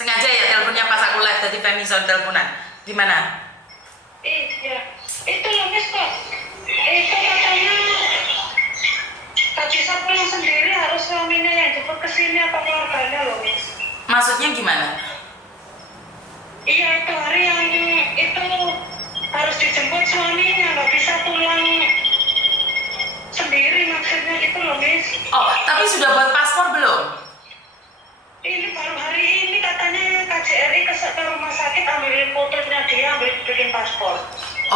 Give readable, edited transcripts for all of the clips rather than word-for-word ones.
Sengaja ya teleponnya pas aku live tadi Femi soal teleponan. Di mana? Iya, itu loh Miss kok. Itu katanya gak bisa pulang sendiri, harus suaminya yang jemput ke sini apa keluarganya loh Miss. Maksudnya gimana? Iya, itu hari yang itu harus dijemput suaminya, nggak bisa pulang sendiri maksudnya itu loh Miss. Oh, tapi sudah buat paspor belum? Ini baru hari ini katanya KJRI ke rumah sakit ambilin fotonya dia, ambil bikin paspor.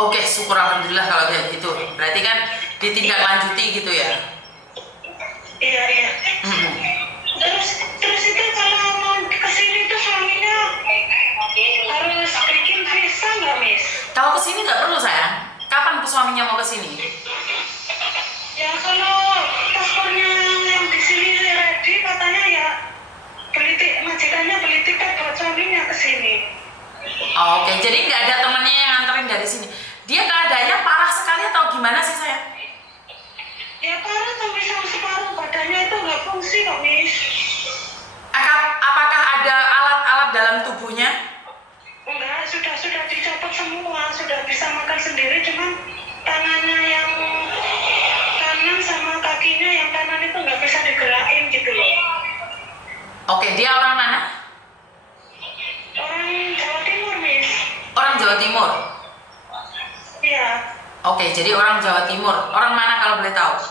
Oke, syukur alhamdulillah kalau kayak gitu. Berarti kan ditindaklanjuti gitu ya? Iya. Terus itu kalau mau kesini tuh suaminya harus bikin visa nggak Miss? Kalau kesini nggak perlu sayang. Kapan suaminya mau kesini? Ya kalau paspornya yang di sini ready katanya ya majikannya beli tiket buat suaminya kesini. Oh, oke, jadi nggak ada temennya yang nganterin dari sini. Dia keadaannya parah sekali atau gimana sih sayang? Ya parah sampai separuh badannya itu nggak fungsi kok Miss. Apakah ada alat-alat dalam tubuhnya? Enggak, sudah dicopot semua, sudah bisa makan sendiri, cuman tangannya yang kanan sama kakinya yang kanan itu nggak bisa digerakin gitu loh. Oke, dia orang mana? Orang Jawa Timur Miss. Orang Jawa Timur. Iya. Oke, jadi orang Jawa Timur. Orang mana kalau boleh tahu?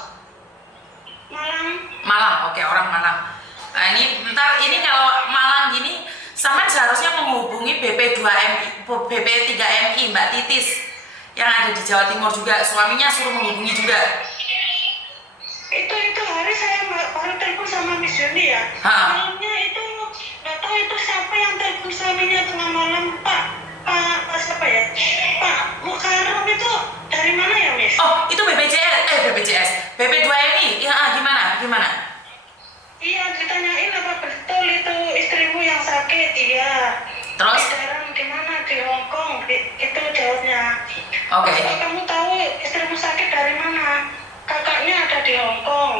Malang. Malang. Oke, orang Malang. Nah, ini kalau Malang gini, sama seharusnya menghubungi BP2MI, BP3MI Mbak Titis yang ada di Jawa Timur juga. Suaminya suruh menghubungi juga. Itu hari saya baru telepon sama Miss Yuni ya. Malamnya itu nggak tahu itu siapa yang telepon suaminya tengah malam, Pak siapa ya? Pak Mukarram itu dari mana ya Miss? Oh, itu BPJS, BP2MI. Ya, gimana? Iya, ditanyain apa betul itu istrimu yang sakit? Iya. Terus? Sekarang di mana? Di Hong Kong. Itu jawabnya. Oke. Kamu tahu istrimu sakit dari mana? Kakaknya ada di Hong Kong.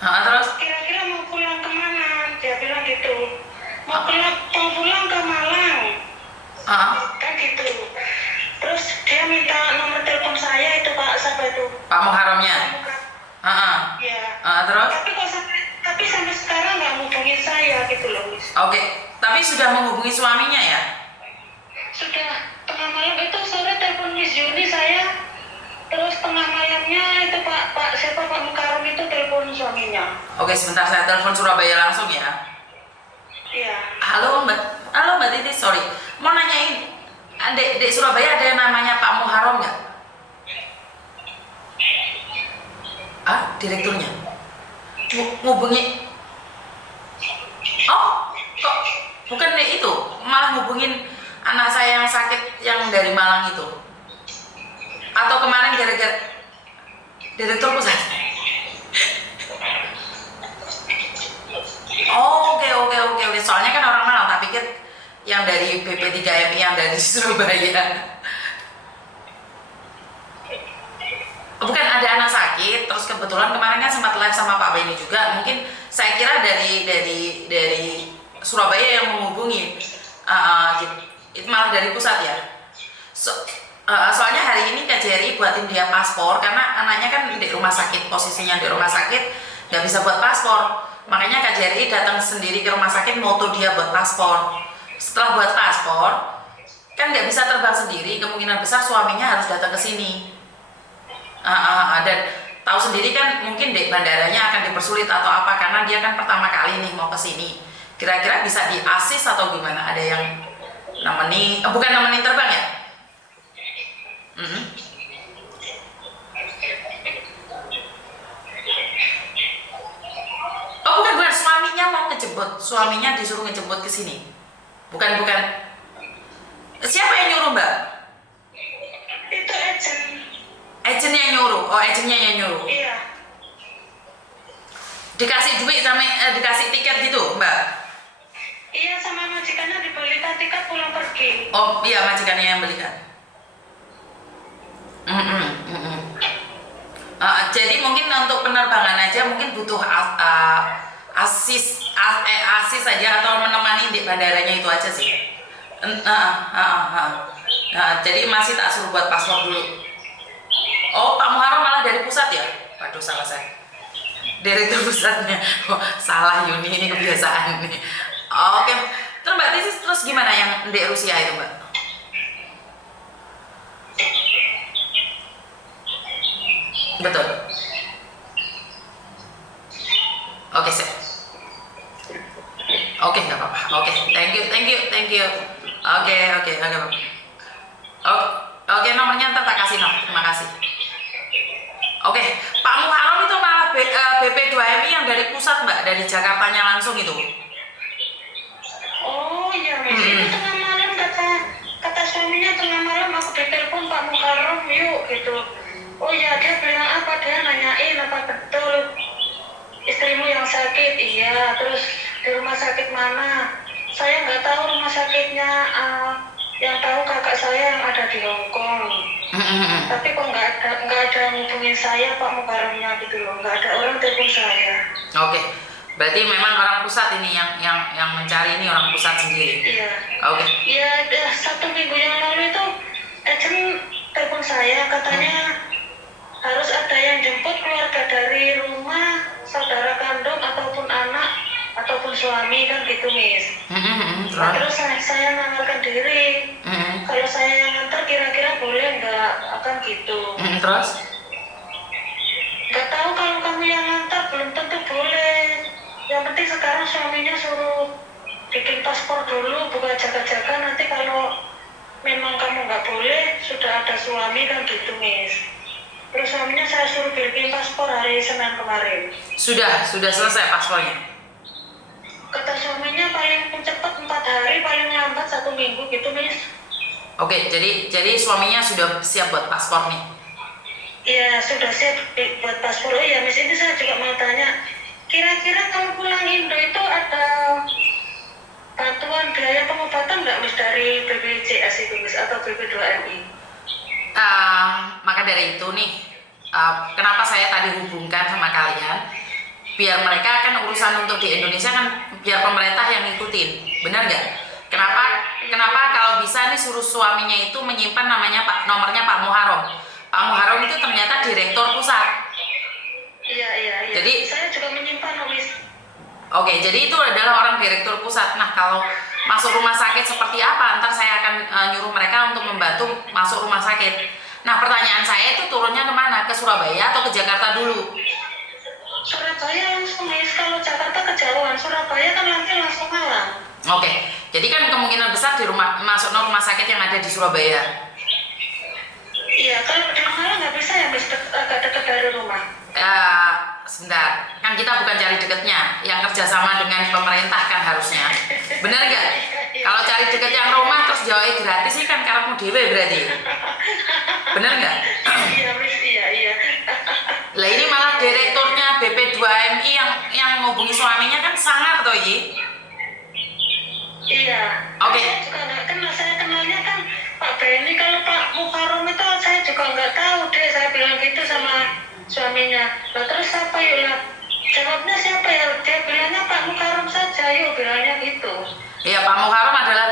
Terus? Kira-kira mau pulang kemana? Dia bilang gitu. Mau pulang ke Malang. Kan gitu. Terus dia minta nomor telepon saya itu Pak, siapa itu? Pak Muharramnya. Iya. Terus? Tapi sampai sekarang nggak hubungin saya gitu loh Miss. Oke, tapi sudah menghubungi suaminya ya? Sudah. Tengah malam itu sore telepon Miss Yuni saya. Terus tengah malamnya itu Pak Mukarram itu telepon suaminya. Oke, sebentar saya telepon Surabaya langsung ya. Iya. Halo Mbak Titis, sorry. Mau nanyain, Dek Surabaya ada yang namanya Pak Muharram nggak? Direkturnya? Ngubungi? Oh, kok bukan Dek itu? Malah ngubungin anak saya yang sakit yang dari Malang itu. Atau kemarin gara-gara direktur pusat? Oh, oke. Soalnya kan orang Malang, tak pikir yang dari BP3MI yang dari Surabaya. Bukan, ada anak sakit, terus kebetulan kemarin kan sempat live sama Pak Beni juga. Mungkin saya kira dari Surabaya yang menghubungi, itu malah dari pusat ya. Soalnya hari ini KJRI buatin dia paspor karena anaknya kan di rumah sakit, posisinya di rumah sakit, nggak bisa buat paspor. Makanya KJRI datang sendiri ke rumah sakit, moto dia buat paspor. Setelah buat paspor, kan nggak bisa terbang sendiri, kemungkinan besar suaminya harus datang ke sini. Dan tahu sendiri kan mungkin dek bandaranya akan dipersulit atau apa karena dia kan pertama kali nih mau ke sini. Kira-kira bisa di-assist atau gimana? Ada yang bukan nemenin terbang ya? Oh bukan, suaminya mau ngejemput, suaminya disuruh ngejemput ke sini. Bukan. Siapa yang nyuruh Mbak? Itu agent. Agentnya yang nyuruh. Oh, agentnya yang nyuruh. Iya. Dikasih duit sama dikasih tiket gitu, Mbak? Iya, sama majikannya dibelikan tiket pulang pergi. Oh iya, majikannya yang belikan. Jadi mungkin untuk penerbangan aja mungkin butuh asis saja atau menemani di bandaranya itu aja sih. Jadi masih tak suruh buat paspor dulu. Oh, Pak Muharrem malah dari pusat ya? Waduh, salah saya. Direktur pusatnya. Oh, salah Yuni, ini kebiasaan nih. Oke, terus Mbak Tisis, terus gimana yang di Rusia itu Mbak? Betul. Oke, sih. Oke, nggak apa-apa. Oke, thank you. Oke, Oke, nomornya ntar tak kasih terima kasih. Oke, Pak Muharrem itu malah BP2MI yang dari pusat Mbak, dari Jakartanya langsung itu. Oh iya, Miss. Itu tengah malam kata suaminya, tengah malam aku ditelepon Pak Muharrem yuk gitu. Oh iya, dia bilang apa? Dia nanyain apa betul istrimu yang sakit. Iya, terus di rumah sakit mana? Saya nggak tahu rumah sakitnya. Yang tahu kakak saya yang ada di Hong Kong. Tapi kok nggak ada hubungin saya Pak Muharremnya gitu loh. Nggak ada orang telepon saya. Oke. Berarti memang orang pusat ini yang mencari ini orang pusat sendiri. Iya. Oke. Iya, 1 minggu yang lalu itu agent telepon saya katanya harus ada yang jemput keluarga dari rumah saudara kandung ataupun anak ataupun suami kan gitu, Miss. Nah, terus saya nawarkan diri. Kalau saya yang ngantar kira-kira boleh nggak? Akan gitu. Terus? Nggak tahu kalau kamu yang ngantar belum tentu boleh. Yang penting sekarang suaminya suruh bikin paspor dulu, bukan jaga-jaga. Nanti kalau memang kamu nggak boleh, sudah ada suami kan gitu, Miss. Terus suaminya saya suruh bikin paspor hari Senin kemarin. Sudah selesai paspornya? Kata suaminya paling cepat 4 hari, paling lambat 1 minggu gitu, Miss. Oke, jadi suaminya sudah siap buat paspor nih? Iya, sudah siap buat paspor. Oh iya, Miss, ini saya juga mau tanya. Kira-kira kalau pulang Indo itu ada bantuan biaya pengobatan nggak, Miss, dari BPJS itu, Miss, atau BP2MI? Maka dari itu nih, kenapa saya tadi hubungkan sama kalian, biar mereka kan urusan untuk di Indonesia kan biar pemerintah yang ngikutin, benar nggak? Kenapa kalau bisa nih suruh suaminya itu menyimpan nomornya Pak Muharrem. Pak Muharrem itu ternyata direktur pusat. Iya. Jadi saya juga menyimpan, Miss. Oke, jadi itu adalah orang direktur pusat. Nah, kalau masuk rumah sakit seperti apa, ntar saya akan nyuruh mereka untuk membantu masuk rumah sakit. Nah, pertanyaan saya itu turunnya kemana? Ke Surabaya atau ke Jakarta dulu? Surabaya langsung, Miss. Kalau Jakarta kejauhan, Surabaya kan nanti langsung Malang. Oke, jadi kan kemungkinan besar masuk rumah sakit yang ada di Surabaya. Iya, kalau di Malang nggak bisa ya, Miss, agak dekat dari rumah. Sebentar, kan kita bukan cari deketnya, yang kerjasama dengan pemerintah kan harusnya. Benar nggak? Kalau cari deket yang rumah terus jauhnya gratis sih kan karepmu dhewe berarti. Benar nggak? Iya, Miss, iya. Lah ini malah direkturnya BP2MI yang ngubungi suaminya kan sangar toh Yi? Iya. Oke. Saya juga nggak kenal, saya kenalnya kan Pak Benny. Kalau Pak Muharrem itu saya juga nggak tahu deh. Saya bilang gitu sama suaminya. Lah terus siapa yuk lah? Jawabnya siapa ya? Dia bilangnya Pak Muharrem saja yuk, bilangnya gitu. Iya, Pak Muharrem adalah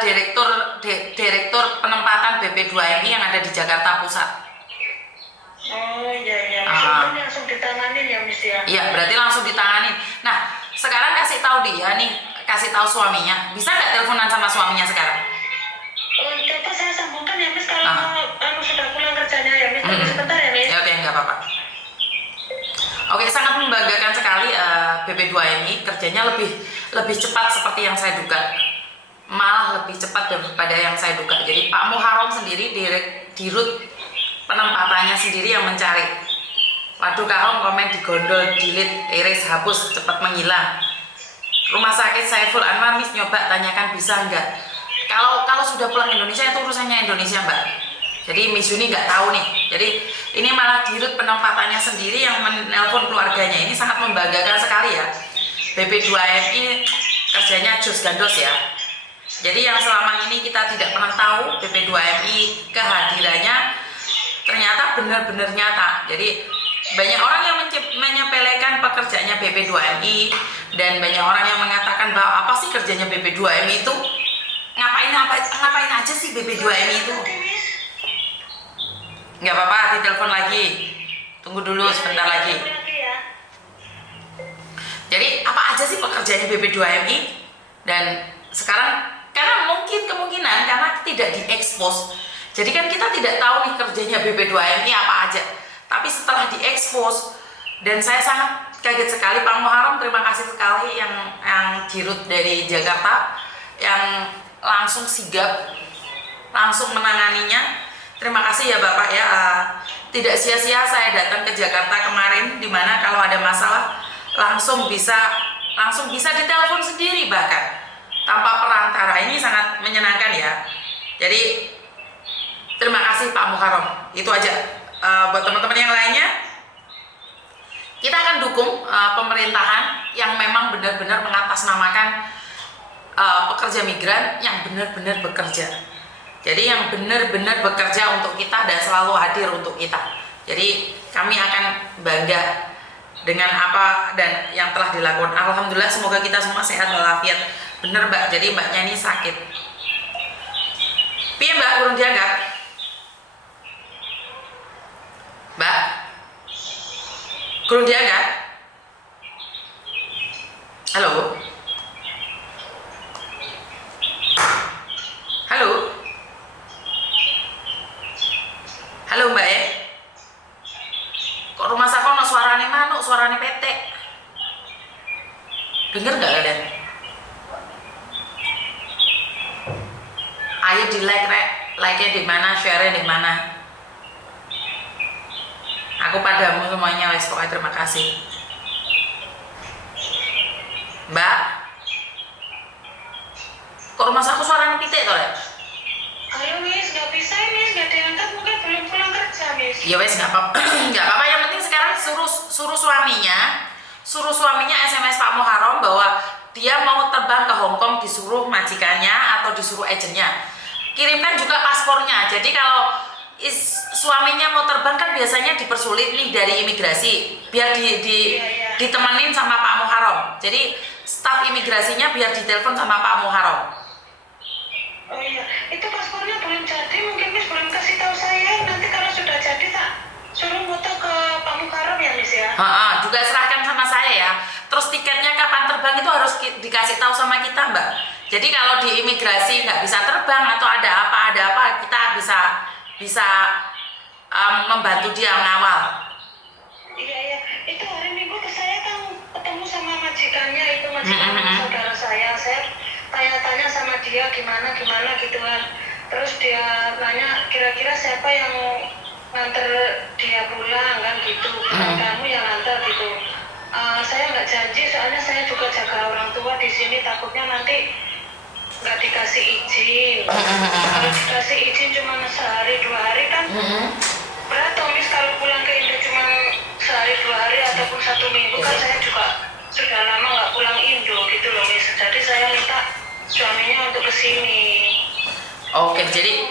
direktur penempatan BP2MI yang ada di Jakarta Pusat. Oh iya. Maksudnya langsung ditanganin ya, Miss ya? Iya, berarti langsung ditanganin. Nah, sekarang kasih tahu dia nih, kasih tahu suaminya. Bisa nggak teleponan sama suaminya sekarang? Oh, coba saya sambungkan ya, Miss, kalau sudah pulang kerjanya ya, Miss. Tunggu sebentar ya, Miss. Ya, oke, nggak apa-apa. Oke, sangat membanggakan sekali BP2MI kerjanya lebih cepat seperti yang saya duga. Malah lebih cepat daripada yang saya duga. Jadi Pak Muharrem sendiri dirut penempatannya sendiri yang mencari. Waduh, Kahong komen digondol, delete, erase, hapus, cepat menghilang. Rumah sakit Saiful Anwar, Miss, nyoba tanyakan bisa nggak? Kalau sudah pulang Indonesia itu urusannya Indonesia, Mbak. Jadi Miss Yuni nggak tahu nih. Jadi ini malah dirut penempatannya sendiri yang menelpon keluarganya. Ini sangat membanggakan sekali ya. BP2MI kerjanya jos gandos ya. Jadi yang selama ini kita tidak pernah tahu BP2MI kehadirannya ternyata benar-benar nyata. Jadi banyak orang yang menyepelekan pekerjaannya BP2MI dan banyak orang yang mengatakan bahwa apa sih kerjanya BP2MI itu? Ngapain aja sih BP2MI itu? Nggak apa-apa, ditelepon lagi. Tunggu dulu sebentar lagi. Jadi apa aja sih pekerjaannya BP2MI? Dan sekarang karena kemungkinan karena tidak diekspos. Jadi kan kita tidak tahu nih kerjanya BP2MI apa aja. Tapi setelah diekspos dan saya sangat kaget sekali Pak Muharrem, terima kasih sekali yang Dirut dari Jakarta yang langsung sigap, langsung menanganinya. Terima kasih ya Bapak ya. Tidak sia-sia saya datang ke Jakarta kemarin, dimana kalau ada masalah langsung bisa ditelepon sendiri bahkan tanpa perantara. Ini sangat menyenangkan ya. Jadi terima kasih Pak Muharrem. Itu aja. Buat teman-teman yang lainnya, kita akan dukung pemerintahan yang memang benar-benar mengatasnamakan pekerja migran yang benar-benar bekerja. Jadi yang benar-benar bekerja untuk kita dan selalu hadir untuk kita. Jadi kami akan bangga dengan apa dan yang telah dilakukan. Alhamdulillah, semoga kita semua sehat walafiat. Bener Mbak, jadi Mbaknya ini sakit. Piye Mbak, urung diangkat? Mbak, kurang diangkat? Halo? Halo? Halo Mbak ya? Kok rumah sakit ono suarane manuk, suarane petek? Dengar nggak kalian? Ayo di like-nya di mana, share-nya di mana? Aku padamu semuanya, wes pokoknya terima kasih. Mbak, kok rumah aku suaranya pitik toh ya? Ayo Miss, nggak bisa Miss, nggak diangkat, mungkin belum pulang kerja Miss. Ya wes nggak apa-apa, nggak apa-apa. Yang penting sekarang suruh suaminya SMS Pak Muharrem bahwa dia mau terbang ke Hong Kong, disuruh majikannya atau disuruh agennya kirimkan juga paspornya. Jadi kalau suaminya mau terbang kan biasanya dipersulit nih dari imigrasi, biar ditemenin sama Pak Muharrem. Jadi staf imigrasinya biar ditelepon sama Pak Muharrem. Oh iya, itu paspornya belum jadi, mungkin Miss belum kasih tahu saya. Nanti kalau sudah jadi tak suruh foto ke Pak Muharrem ya Miss ya. Juga serahkan sama saya ya. Terus tiketnya kapan terbang itu harus dikasih tahu sama kita Mbak. Jadi kalau di imigrasi nggak bisa terbang atau ada apa kita bisa membantu dia mengawal. Iya, itu hari Minggu saya kan ketemu sama majikannya, itu majikan saudara saya tanya-tanya sama dia gimana gitu kan. Terus dia nanya kira-kira siapa yang nganter dia pulang kan gitu, bukan kamu yang nganter gitu. Saya nggak janji, soalnya saya juga jaga orang tua di sini, takutnya nanti nggak dikasih izin. Kalau dikasih izin cuma sehari 2 hari kan berat dong Miss, kalau pulang ke Indo cuma sehari 2 hari ataupun 1 minggu kan saya juga sudah lama nggak pulang Indo gitu loh Miss. Jadi saya minta suaminya untuk kesini. Oke, jadi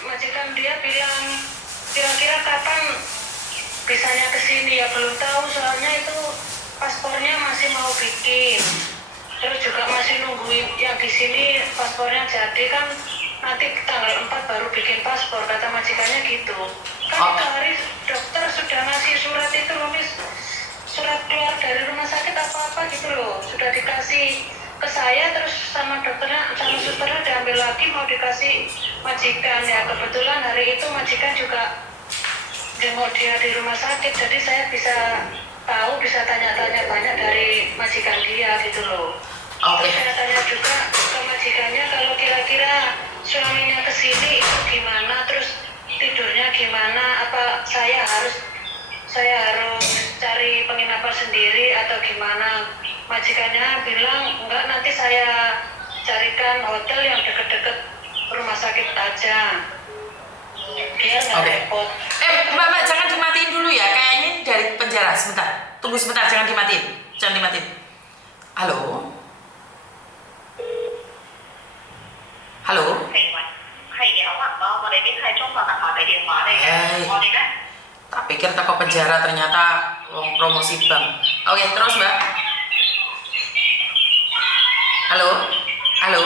majikan dia bilang kira-kira kapan bisanya kesini, ya belum tahu soalnya itu paspornya masih mau bikin. Terus juga masih nungguin yang di sini paspornya jadi kan nanti tanggal 4 baru bikin paspor, kata majikannya gitu. Kan itu hari dokter sudah ngasih surat itu loh Miss, surat keluar dari rumah sakit apa-apa gitu loh, sudah dikasih ke saya, terus sama dokternya sama susternya diambil lagi mau dikasih majikan. Ya kebetulan hari itu majikan juga jenguk dia di rumah sakit, jadi saya bisa tahu, bisa tanya-tanya banyak dari majikan dia gitu loh. Terus saya tanya juga ke majikannya kalau kira-kira suaminya kesini itu gimana, terus tidurnya gimana, apa saya harus cari penginapan sendiri atau gimana. Majikannya bilang enggak, nanti saya carikan hotel yang deket-deket rumah sakit aja biar nggak repot. Mbak jangan dimatiin dulu ya, kayaknya dari penjara. Sebentar, tunggu sebentar, jangan dimatiin. Halo. Tak pikir toko penjara, ternyata promosi bank. Oke, terus Mbak. Halo, halo,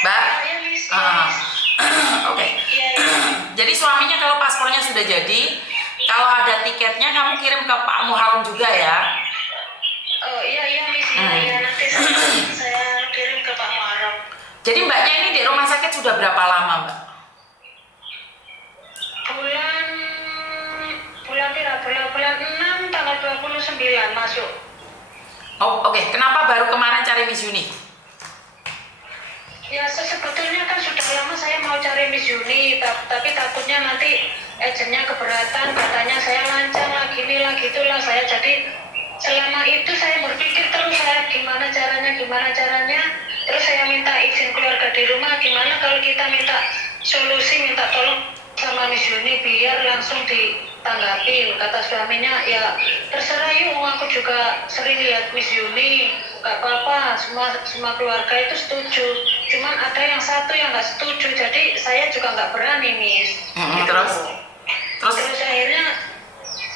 Mbak. Iya, Miss. Oke. Iya, iya. Jadi suaminya kalau paspornya sudah jadi, kalau ada tiketnya kamu kirim ke Pak Muharram juga ya? Oh iya Miss, iya nanti saya kirim ke Pak Muharram. Jadi Mbaknya ini di rumah sakit sudah berapa lama Mbak? Bulan 6 tanggal 29 masuk. Oh oke. Kenapa baru kemarin cari Miss Yuni? Ya sebetulnya kan sudah lama saya mau cari Miss Yuni, tapi takutnya nanti agennya keberatan, katanya saya lancang lah, gini lah, gitulah. Saya jadi selama itu saya berpikir terus saya gimana caranya. Terus saya minta izin keluarga di rumah, gimana kalau kita minta solusi, minta tolong sama Miss Yuni biar langsung ditanggapi. Kata suaminya, ya terserah yuk, aku juga sering lihat Miss Yuni, gak apa-apa, semua keluarga itu setuju. Cuman ada yang satu yang nggak setuju, jadi saya juga nggak berani, Miss. Terus akhirnya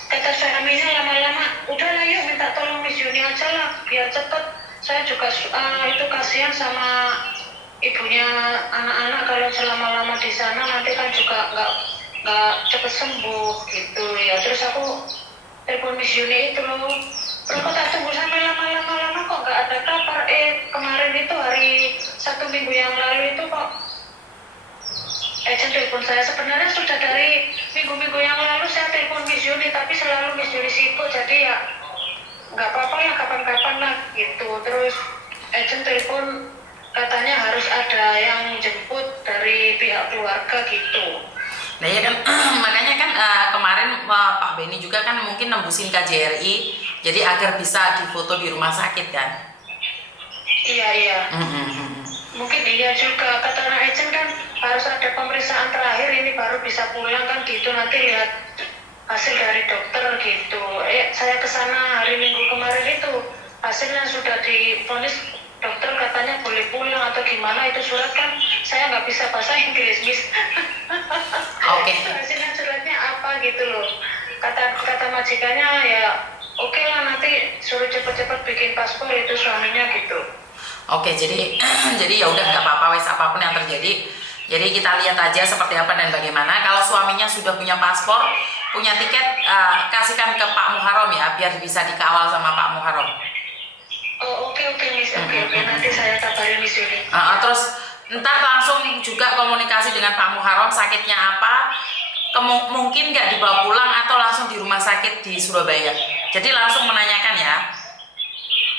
kata suaminya lama-lama, udahlah yuk minta tolong Miss Yuni aja lah, biar cepet. Saya juga itu kasihan sama ibunya anak-anak, kalau selama-lama di sana nanti kan juga nggak cepet sembuh gitu ya. Terus aku telepon Miss Yuni itu loh, terus tak tunggu sampai lama kok nggak ada kabar. Kemarin itu hari 1 minggu yang lalu itu kok agent telepon saya. Sebenarnya sudah dari minggu-minggu yang lalu saya telepon Miss Yuni, tapi selalu Miss Yuni sibuk, jadi ya nggak apa-apa ya, kapan-kapan lah gitu. Terus agent telepon katanya harus ada yang jemput dari pihak keluarga gitu. Nah ya kan, makanya kan kemarin Pak Benny juga kan mungkin nembusin KJRI, jadi agar bisa difoto di rumah sakit kan? Iya. Mungkin iya juga, kata anak agent kan harus ada pemeriksaan terakhir, ini baru bisa pulang kan gitu, nanti lihat hasil dari dokter gitu. Saya kesana hari Minggu kemarin itu, hasilnya sudah divonis dokter, katanya boleh pulang atau gimana. Itu surat kan saya nggak bisa bahasa Inggris, Miss. Oke. Itu hasilnya suratnya apa gitu loh. Kata majikannya ya oke lah, nanti suruh cepet-cepet bikin paspor itu suaminya gitu. Oke, jadi ya udah nggak apa-apa, wes apapun yang terjadi. Jadi kita lihat aja seperti apa dan bagaimana. Kalau suaminya sudah punya paspor, punya tiket, kasihkan ke Pak Muharram ya, biar bisa dikawal sama Pak Muharram. Oh oke Miss, oke. Nanti saya kabarin Miss Yuni. Terus ntar langsung juga komunikasi dengan Pak Muharram, sakitnya apa, mungkin nggak dibawa pulang atau langsung di rumah sakit di Surabaya. Jadi langsung menanyakan ya.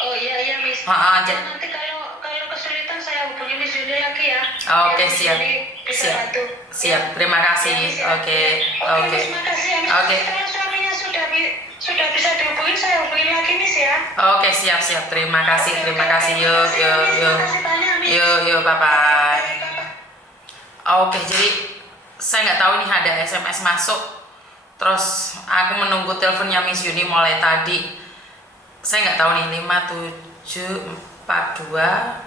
Oh iya Miss. Nanti kalau kesulitan saya hubungi Miss Yuni lagi ya. Oke, siap. Siap. Terima kasih. Oke. Terima kasih ya, Miss. Oke. Kalau suaminya sudah bisa dihubungin, saya hubungin lagi Miss ya. Oke, siap. Terima kasih. Yuk, bye bye. Oke, jadi saya nggak tahu nih ada SMS masuk. Terus aku menunggu teleponnya Miss Yuni mulai tadi. Saya nggak tahu nih, 5742.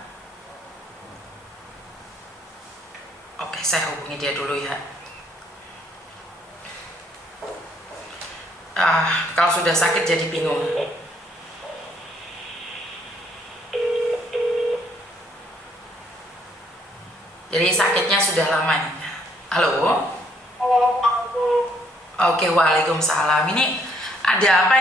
Oke, saya hubungi dia dulu ya. Kalau sudah sakit jadi bingung. Jadi sakitnya sudah lama nih. Halo? Oke, waalaikumsalam. Ini ada apa